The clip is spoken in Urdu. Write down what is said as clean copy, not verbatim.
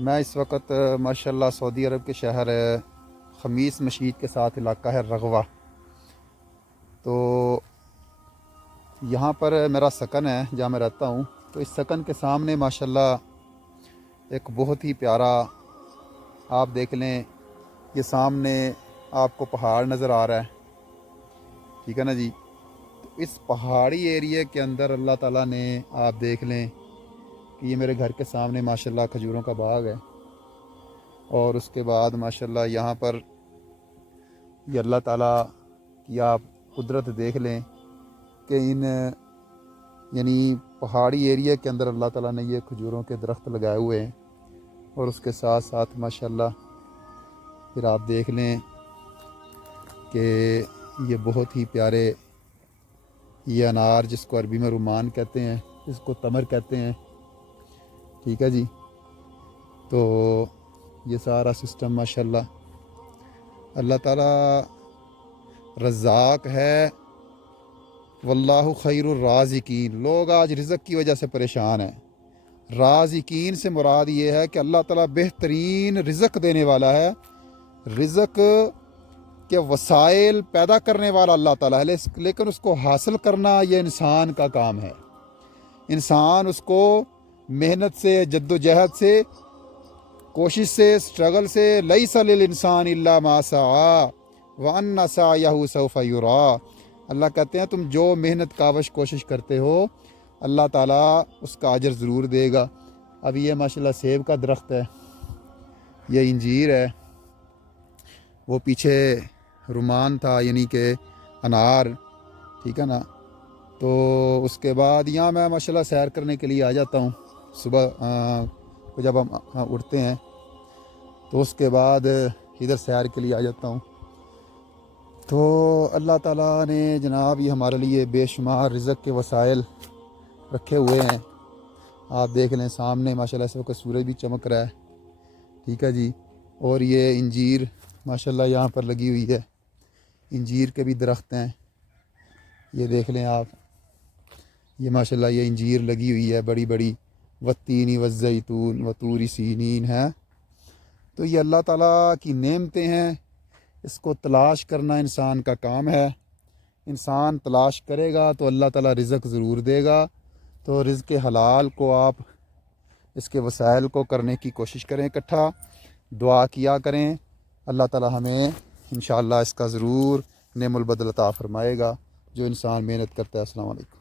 میں اس وقت ماشاءاللہ سعودی عرب کے شہر خمیس مشید کے ساتھ علاقہ ہے رغوہ. تو یہاں پر میرا سکن ہے جہاں میں رہتا ہوں. تو اس سکن کے سامنے ماشاءاللہ ایک بہت ہی پیارا، آپ دیکھ لیں، یہ سامنے آپ کو پہاڑ نظر آ رہا ہے، ٹھیک ہے نا جی. تو اس پہاڑی ایریے کے اندر اللہ تعالیٰ نے، آپ دیکھ لیں کہ یہ میرے گھر کے سامنے ماشاءاللہ کھجوروں کا باغ ہے. اور اس کے بعد ماشاءاللہ یہاں پر یہ اللہ تعالیٰ کی آپ قدرت دیکھ لیں کہ ان یعنی پہاڑی ایریا کے اندر اللہ تعالیٰ نے یہ کھجوروں کے درخت لگائے ہوئے ہیں. اور اس کے ساتھ ساتھ ماشاءاللہ پھر آپ دیکھ لیں کہ یہ بہت ہی پیارے یہ انار، جس کو عربی میں رمان کہتے ہیں، اس کو تمر کہتے ہیں، ٹھیک ہے جی. تو یہ سارا سسٹم ماشاءاللہ اللہ تعالیٰ رزاق ہے. واللہ خیر الرازقین. لوگ آج رزق کی وجہ سے پریشان ہیں. رازقین سے مراد یہ ہے کہ اللہ تعالیٰ بہترین رزق دینے والا ہے. رزق کے وسائل پیدا کرنے والا اللہ تعالیٰ ہے، لیکن اس کو حاصل کرنا یہ انسان کا کام ہے. انسان اس کو محنت سے، جد و جہد سے، کوشش سے، سٹرگل سے، لیس للانسان الا ما سعی وان سعیہ سوف یری. اللہ کہتے ہیں تم جو محنت کاوش کوشش کرتے ہو اللہ تعالیٰ اس کا اجر ضرور دے گا. اب یہ ماشاءاللہ سیب کا درخت ہے، یہ انجیر ہے، وہ پیچھے رمان تھا یعنی کہ انار، ٹھیک ہے نا. تو اس کے بعد یہاں میں ماشاءاللہ سیر کرنے کے لیے آ جاتا ہوں صبح کو جب ہم اٹھتے ہیں، تو اس کے بعد ادھر سیر کے لیے آ جاتا ہوں. تو اللہ تعالیٰ نے جناب یہ ہمارے لیے بے شمار رزق کے وسائل رکھے ہوئے ہیں. آپ دیکھ لیں سامنے ماشاءاللہ اس وقت سورج بھی چمک رہا ہے، ٹھیک ہے جی. اور یہ انجیر ماشاءاللہ یہاں پر لگی ہوئی ہے، انجیر کے بھی درخت ہیں، یہ دیکھ لیں آپ. یہ ماشاءاللہ یہ انجیر لگی ہوئی ہے بڑی بڑی، والتین والزیتون وطور سینین ہے. تو یہ اللہ تعالیٰ کی نعمتیں ہیں، اس کو تلاش کرنا انسان کا کام ہے. انسان تلاش کرے گا تو اللہ تعالیٰ رزق ضرور دے گا. تو رزق حلال کو آپ اس کے وسائل کو کرنے کی کوشش کریں، اکٹھا دعا کیا کریں. اللہ تعالیٰ ہمیں انشاءاللہ اس کا ضرور نعم البدل عطا فرمائے گا جو انسان محنت کرتا ہے. السلام علیکم.